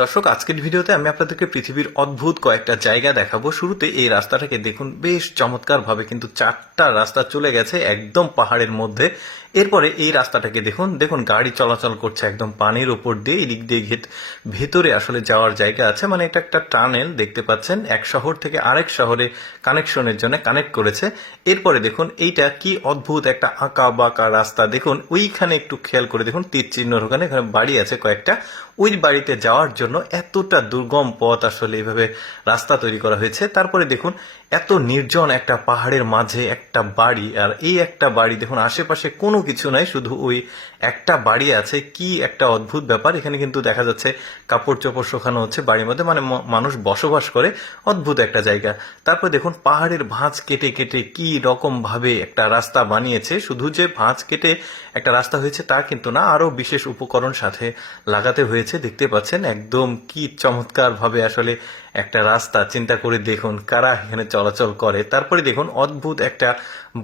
দর্শক, আজকের ভিডিওতে আমি আপনাদেরকে পৃথিবীর অদ্ভুত কয়েকটা জায়গা দেখাবো। শুরুতে এই রাস্তাটাকে দেখুন, বেশ চমৎকার ভাবে কিন্তু চারটা রাস্তা চলে গেছে একদম পাহাড়ের মধ্যে। এরপরে এই রাস্তাটাকে দেখুন দেখুন গাড়ি চলাচল করছে একদম পানির উপর দিয়ে। এদিক দিয়ে ভেতরে আসলে যাওয়ার জায়গা আছে, মানে এটা একটা টানেল দেখতে পাচ্ছেন, এক শহর থেকে আরেক শহরে কানেকশনের জন্য কানেক্ট করেছে। এরপরে দেখুন এইটা কি অদ্ভুত একটা আঁকা বাঁকা রাস্তা। দেখুন ওইখানে একটু খেয়াল করে দেখুন, তীর চিহ্নর ওখানে বাড়ি আছে কয়েকটা। ওই বাড়িতে যাওয়ার জন্য এতটা দুর্গম পথ আসলে এইভাবে রাস্তা তৈরি করা হয়েছে। তারপরে দেখুন এত নির্জন একটা পাহাড়ের মাঝে একটা বাড়ি, আর এই একটা বাড়ি দেখুন আশেপাশে কোনো কিছু নাই, শুধু ওই একটা বাড়ি আছে। কি একটা অদ্ভুত ব্যাপার। এখানে কিন্তু দেখা যাচ্ছে কাপড় চোপড় শুকানো হচ্ছে বাড়ির মধ্যে, মানে মানুষ বসবাস করে। অদ্ভুত একটা জায়গা। তারপর দেখুন পাহাড়ের ভাঁজ কেটে কেটে কি রকম ভাবে একটা রাস্তা বানিয়েছে। শুধু যে ভাঁজ কেটে একটা রাস্তা হয়েছে তা কিন্তু না, আরো বিশেষ উপকরণ সাথে লাগাতে হয়েছে। দেখতে পাচ্ছেন একদম কি চমৎকার ভাবে আসলে একটা রাস্তা। চিন্তা করে দেখুন কারা এখানে চলাচল করে। তারপরে দেখুন অদ্ভুত একটা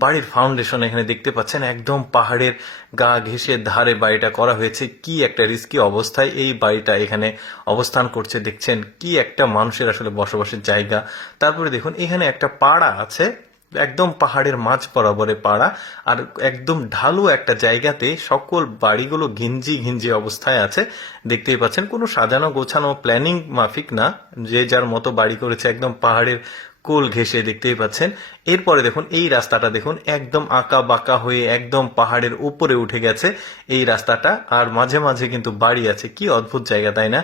বাড়ির ফাউন্ডেশন এখানে দেখতে পাচ্ছেন, একদম পাহাড়ের গা ঘেঁষে ধারে বাড়িটা করা হয়েছে। কি একটা রিস্কি অবস্থায় এই বাড়িটা এখানে অবস্থান করছে, দেখছেন কি একটা মানুষের আসলে বসবাসের জায়গা। তারপরে দেখুন এখানে একটা পাড়া আছে, একদম পাহাড়ের মাঝ বরাবরে পাড়া, আর একদম ঢালু একটা জায়গাতে সকল বাড়িগুলো ঘিঞ্জি ঘিঞ্জি অবস্থায় আছে। দেখতেই পাচ্ছেন কোনো সাজানো গোছানো প্ল্যানিং মাফিক না, যে যার মতো বাড়ি করেছে একদম পাহাড়ের কোল ঘেঁষে। দেখতেই পাচ্ছেন এরপরে দেখুন এই রাস্তাটা দেখুন একদম আঁকা বাঁকা হয়ে একদম পাহাড়ের উপরে উঠে গেছে এই রাস্তাটা, আর মাঝে মাঝে কিন্তু বাড়ি আছে। কি অদ্ভুত জায়গা, তাই না?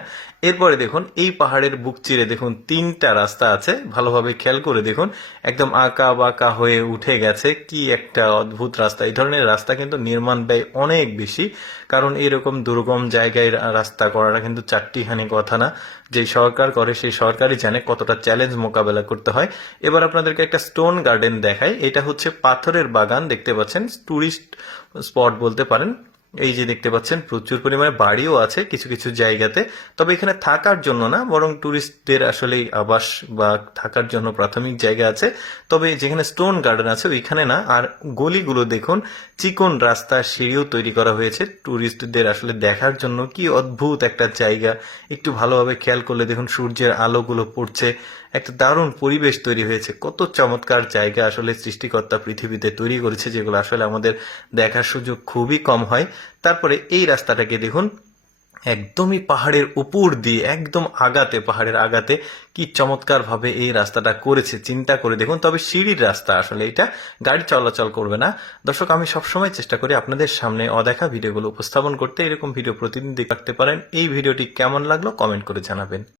এরপরে দেখুন এই পাহাড়ের বুক চিরে দেখুন তিনটা রাস্তা আছে, ভালোভাবে খেয়াল করে দেখুন একদম আঁকা বাঁকা হয়ে উঠে গেছে। কি একটা অদ্ভুত রাস্তা। এই ধরনের রাস্তা কিন্তু নির্মাণ ব্যয় অনেক বেশি, কারণ এরকম দুর্গম জায়গায় রাস্তা করাটা কিন্তু চারটিখানি কথা না। যে সরকার করে সেই সরকারই জানে কতটা চ্যালেঞ্জ মোকাবেলা করতে হয়। এবার আপনাদেরকে একটা স্টোন গার্ডেন দেখাই। এটা হচ্ছে পাথরের বাগান, দেখতে পাচ্ছেন টুরিস্ট স্পট বলতে পারেন। এই যে দেখতে পাচ্ছেন প্রচুর পরিমাণে বাড়িও আছে কিছু কিছু জায়গাতে, তবে এখানে থাকার জন্য না, বরং টুরিস্টদের আসলে আবাস বা থাকার জন্য প্রাথমিক জায়গা আছে। তবে যেখানে স্টোন গার্ডেন আছে ওইখানে না। আর গলিগুলো দেখুন, চিকন রাস্তা, সিঁড়িও তৈরি করা হয়েছে টুরিস্টদের আসলে দেখার জন্য। কি অদ্ভুত একটা জায়গা। একটু ভালোভাবে খেয়াল করলে দেখুন সূর্যের আলোগুলো পড়ছে, একটা দারুণ পরিবেশ তৈরি হয়েছে। কত চমৎকার জায়গা আসলে সৃষ্টিকর্তা পৃথিবীতে তৈরি করেছে, যেগুলো আসলে আমাদের দেখার সুযোগ খুবই কম হয়। তারপরে এই রাস্তাটাকে দেখুন একদমই পাহাড়ের উপর দিয়ে একদম আগাতে, পাহাড়ের আগাতে কি চমৎকার ভাবে এই রাস্তাটা করেছে। চিন্তা করে দেখুন। তবে সিঁড়ির রাস্তা, আসলে এটা গাড়ি চলাচল করবে না। দর্শক, আমি সবসময় চেষ্টা করি আপনাদের সামনে অদেখা ভিডিওগুলো উপস্থাপন করতে। এরকম ভিডিও প্রতিদিন দেখতে পারেন। এই ভিডিওটি কেমন লাগলো কমেন্ট করে জানাবেন।